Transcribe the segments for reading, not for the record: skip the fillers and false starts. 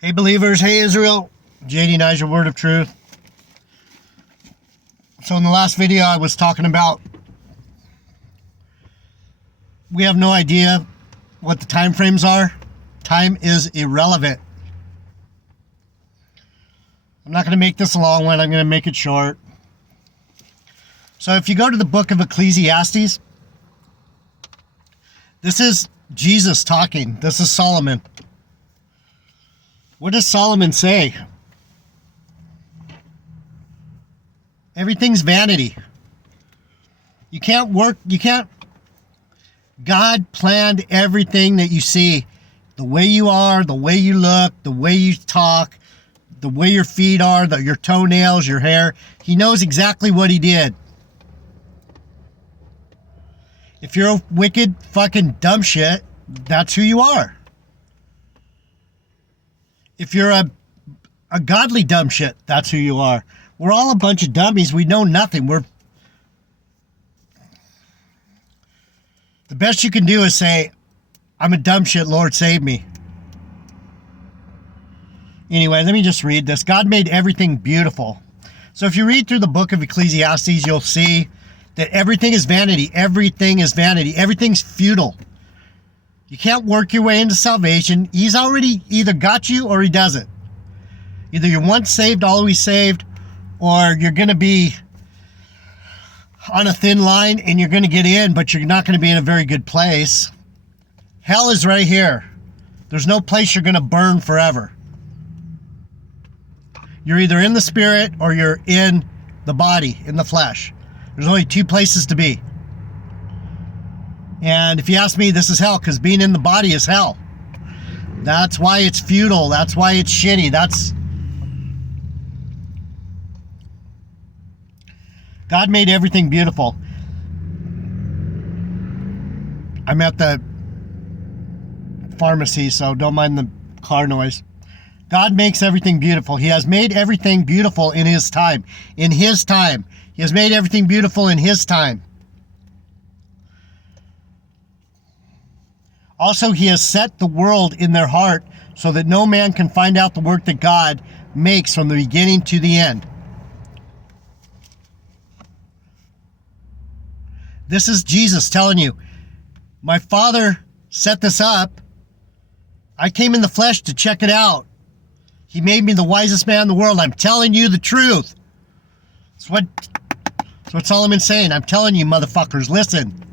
Hey believers, hey Israel, JD9's your word of truth. So in the last video I was talking about we have no idea what the time frames are. Time is irrelevant. I'm not going to make this a long one, I'm going to make it short. So if you go to the book of Ecclesiastes, this is Jesus talking. This is Solomon. What does Solomon say? Everything's vanity. You can't God planned everything that you see. The way you are, the way you look, the way you talk, the way your feet are, your toenails, your hair. He knows exactly what he did. If you're a wicked fucking dumb shit, that's who you are. If you're a godly dumb shit, that's who you are. We're all a bunch of dummies. We know nothing. The best you can do is say, I'm a dumb shit, Lord, save me. Anyway, let me just read this. God made everything beautiful. So if you read through the book of Ecclesiastes, you'll see that everything is vanity. Everything is vanity. Everything's futile. You can't work your way into salvation. He's already either got you or he doesn't. Either you're once saved, always saved, or you're going to be on a thin line and you're going to get in, but you're not going to be in a very good place. Hell is right here. There's no place you're going to burn forever. You're either in the spirit or you're in the body, in the flesh. There's only two places to be. And if you ask me, this is hell, because being in the body is hell. That's why it's futile. That's why it's shitty. God made everything beautiful. I'm at the pharmacy, so don't mind the car noise. God makes everything beautiful. He has made everything beautiful in His time. In His time. He has made everything beautiful in His time. Also, He has set the world in their heart so that no man can find out the work that God makes from the beginning to the end. This is Jesus telling you, my Father set this up. I came in the flesh to check it out. He made me the wisest man in the world. I'm telling you the truth. That's what Solomon's saying. I'm telling you, motherfuckers, listen.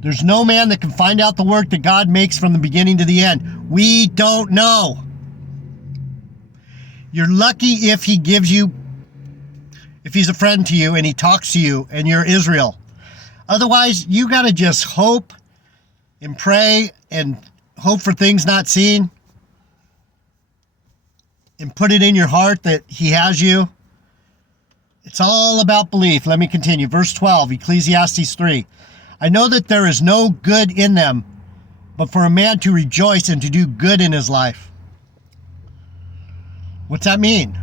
There's no man that can find out the work that God makes from the beginning to the end. We don't know. You're lucky if He gives you, if He's a friend to you and He talks to you and you're Israel. Otherwise, you got to just hope and pray and hope for things not seen and put it in your heart that He has you. It's all about belief. Let me continue. Verse 12, Ecclesiastes 3. I know that there is no good in them, but for a man to rejoice and to do good in his life. What's that mean?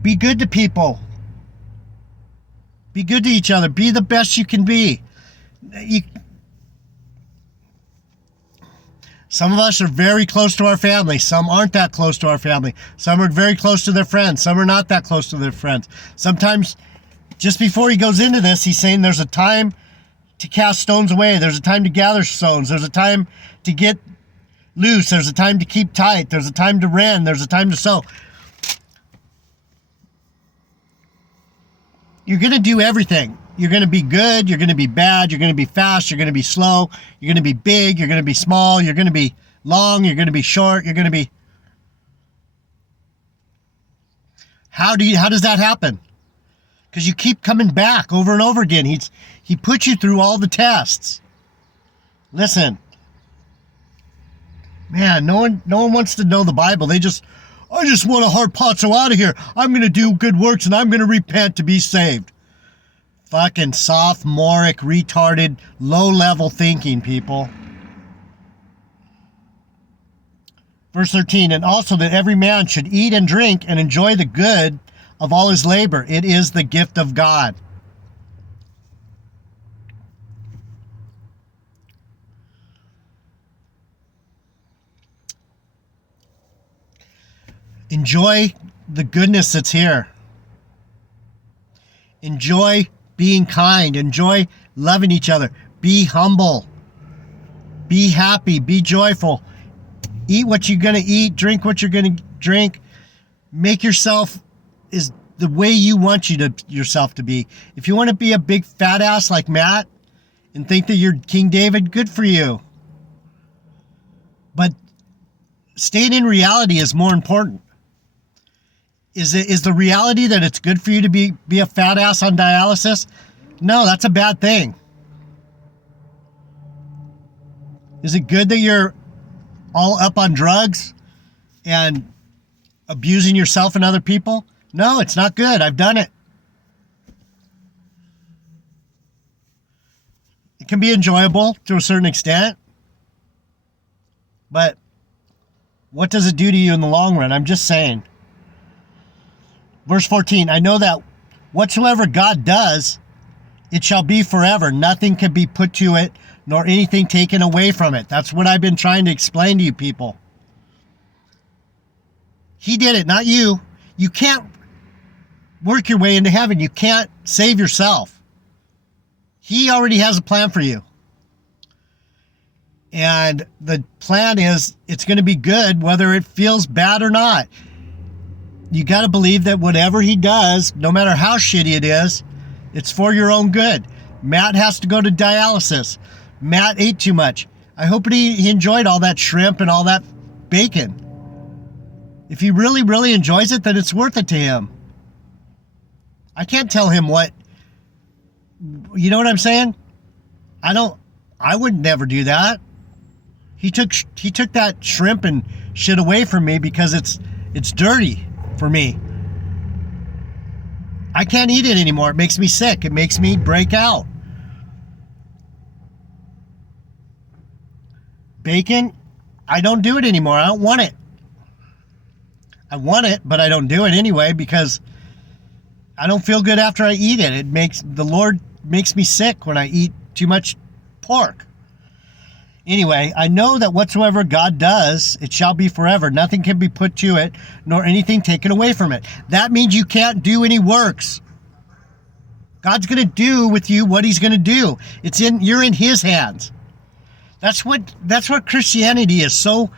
Be good to people. Be good to each other. Be the best you can be. Some of us are very close to our family. Some aren't that close to our family. Some are very close to their friends. Some are not that close to their friends. Sometimes, just before he goes into this, he's saying there's a time to cast stones away. There's a time to gather stones. There's a time to get loose. There's a time to keep tight. There's a time to rend. There's a time to sow. You're going to do everything. You're going to be good, you're going to be bad, you're going to be fast, you're going to be slow, you're going to be big, you're going to be small, you're going to be long, you're going to be short, you're going to be... How does that happen? Because you keep coming back over and over again. He puts you through all the tests. Listen. Man, no one wants to know the Bible. I just want a hard potso out of here. I'm going to do good works and I'm going to repent to be saved. Fucking sophomoric, retarded, low-level thinking, people. Verse 13, and also that every man should eat and drink and enjoy the good of all his labor. It is the gift of God. Enjoy the goodness that's here. Enjoy being kind. Enjoy loving each other. Be humble. Be happy. Be joyful. Eat what you're going to eat. Drink what you're going to drink. Make yourself is the way you want yourself to be. If you want to be a big fat ass like Matt and think that you're King David, good for you. But staying in reality is more important. Is the reality that it's good for you to be a fat ass on dialysis? No, that's a bad thing. Is it good that you're all up on drugs and abusing yourself and other people? No, it's not good. I've done it. It can be enjoyable to a certain extent, but what does it do to you in the long run? I'm just saying. Verse 14, I know that whatsoever God does, it shall be forever. Nothing can be put to it, nor anything taken away from it. That's what I've been trying to explain to you people. He did it, not you. You can't work your way into heaven. You can't save yourself. He already has a plan for you. And the plan is it's going to be good whether it feels bad or not. You got to believe that whatever he does, no matter how shitty it is, it's for your own good. Matt has to go to dialysis. Matt ate too much. I hope he enjoyed all that shrimp and all that bacon. If he really, really enjoys it, then it's worth it to him. I can't tell him what, you know what I'm saying? I would never do that. He took that shrimp and shit away from me because it's dirty for me. I can't eat it anymore. It makes me sick. It makes me break out. Bacon, I don't do it anymore. I don't want it. I want it, but I don't do it anyway because I don't feel good after I eat it. The Lord makes me sick when I eat too much pork. Anyway, I know that whatsoever God does, it shall be forever. Nothing can be put to it, nor anything taken away from it. That means you can't do any works. God's going to do with you what he's going to do. You're in his hands. That's what Christianity is, so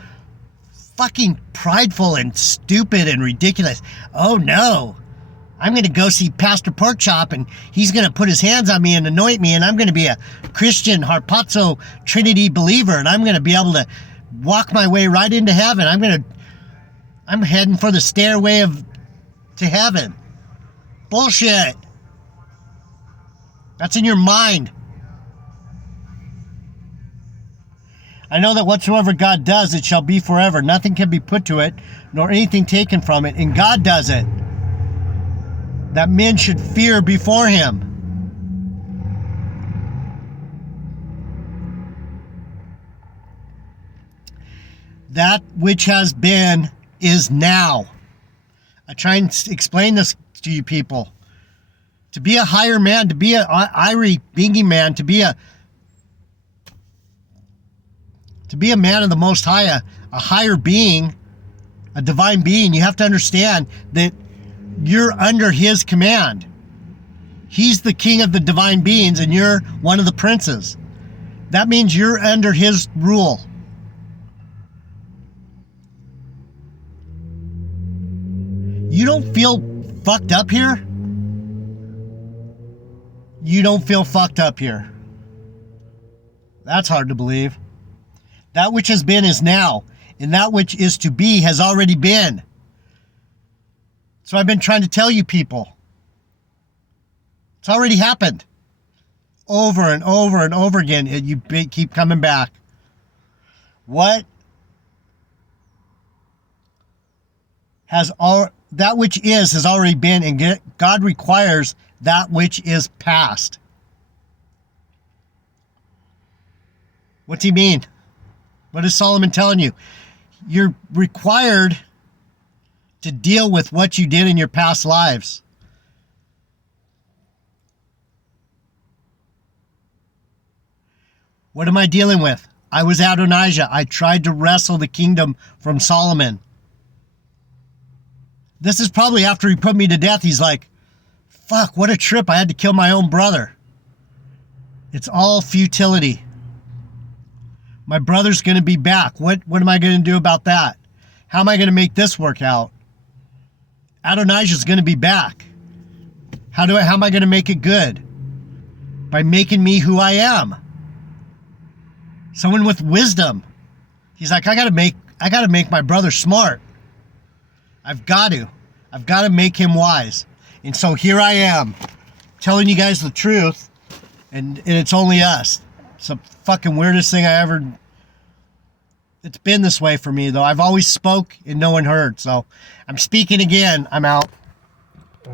fucking prideful and stupid and ridiculous. Oh no, I'm going to go see Pastor Porkchop and he's going to put his hands on me and anoint me and I'm going to be a Christian Harpazo Trinity believer and I'm going to be able to walk my way right into heaven. I'm heading for the stairway to heaven. Bullshit. That's in your mind. I know that whatsoever God does, it shall be forever. Nothing can be put to it, nor anything taken from it. And God does it. That men should fear before him. That which has been is now. I try and explain this to you people. To be a higher man, to be a Irie Bingy man, to be a man of the Most High, a higher being, a divine being, you have to understand that you're under his command. He's the king of the divine beings and you're one of the princes. That means you're under his rule. You don't feel fucked up here? You don't feel fucked up here. That's hard to believe. That which has been is now, and that which is to be has already been. So I've been trying to tell you people. It's already happened. Over and over and over again, and you keep coming back. What that which is has already been, and God requires that which is past. What's he mean? What is Solomon telling you? You're required to deal with what you did in your past lives. What am I dealing with? I was Adonijah. I tried to wrestle the kingdom from Solomon. This is probably after he put me to death. He's like, fuck, what a trip. I had to kill my own brother. It's all futility. My brother's going to be back. What am I going to do about that? How am I going to make this work out? Adonijah's going to be back. How am I going to make it good? By making me who I am. Someone with wisdom. He's like, I got to make my brother smart. I've got to make him wise. And so here I am, telling you guys the truth, and it's only us. It's the fucking weirdest thing I ever... It's been this way for me, though. I've always spoke and no one heard. So I'm speaking again. I'm out.